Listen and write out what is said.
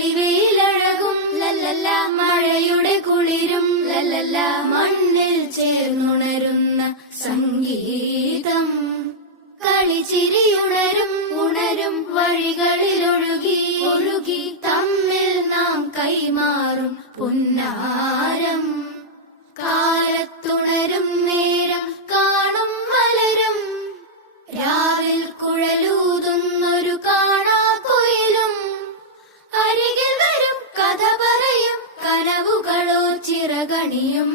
തെളിവെയിലഴകും ലല്ലല്ല, മഴയുടെ കുളിരും ലല്ലല്ല, മണ്ണിൽ ചേർന്നുണരുന്ന സംഗീതം. കളിച്ചിരിയുണരും ഉണരും വഴികളിലൊഴുകി ഒഴുകി, തമ്മിൽ നാം കൈമാറും പുന്നാരം. കാലത്തുണരും നേരം കാണും മലരും, രാവിൽ കുഴലൂതുന്നൊരു കാണാക്കുയിലും. അരികിൽ വരും കഥ പറയും കനവുകളോ ചിറകണിയും.